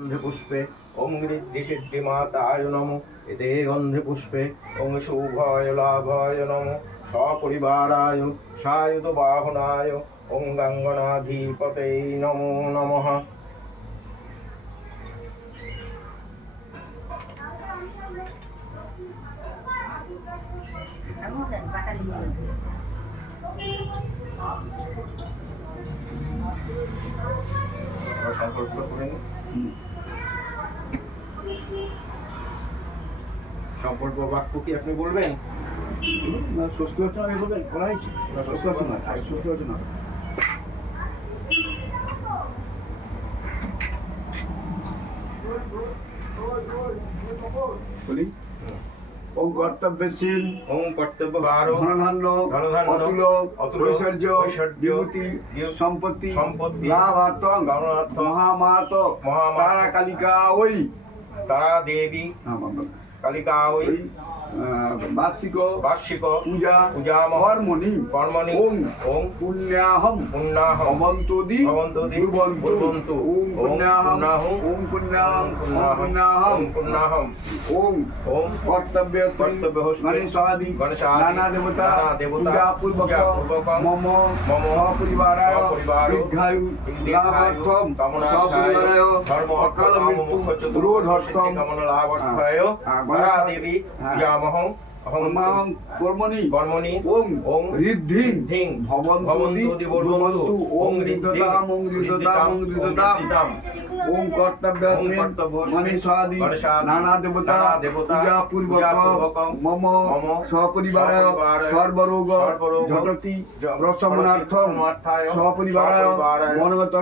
গন্ধে পুষ্পে ওম ঋদ্ধি সিদ্ধি মাতায় নমো এতে গন্ধে পুষ্পে ওম শুভয় লাভয় নমো সপরিবারায় সায়ুত বাহনায় ওম গঙ্গনাধিপতে নমো নমঃ। সংকল্প করে নিন। সংকল্প বাক্য কি আপনি বলবেন? ষষ্ঠ রচনা আমি বলবেন বলা হয়েছে ষষ্ঠ রচনা ষষ্ঠ রচনা বলি ওম কর্তব্যশীল ওম কর্তব্য ভার ধনধান্য অতুল ঐশ্বর্য বিভূতি সম্পত্তি লাভার্থং মহামাত তারা কালিকা ওই তারা দেবী কালিকা ওই বার্ষিক পূজা পূজামহ কর্মণি ওম ওম পুণ্যাহম ভবন্তোদি ভবন্তু ওম পুণ্যাহম ওম পুণ্যাহম ওম কর্তব্য গণেশাদি নানা দেবতা পূজা পূর্বক মম সপরিবারায় দীর্ঘায়ু লাভার্থম সপরিবারায় অকাল মৃত্যু রোধর্থম কামনালাভার্থায় তারা দেবী পূজামহং অহং কর্মণি ওম ঋদ্ধিং ভবন্তি বর্ধন্তু ওম ঋদ্ধতাম ওম কর্তব্য গণেশাদি নানা দেবতা পূজা পূর্বক মম সপরিবারায় সর্বরোগ ঝটতি প্রশমনার্থম সপরিবারায় মনোগত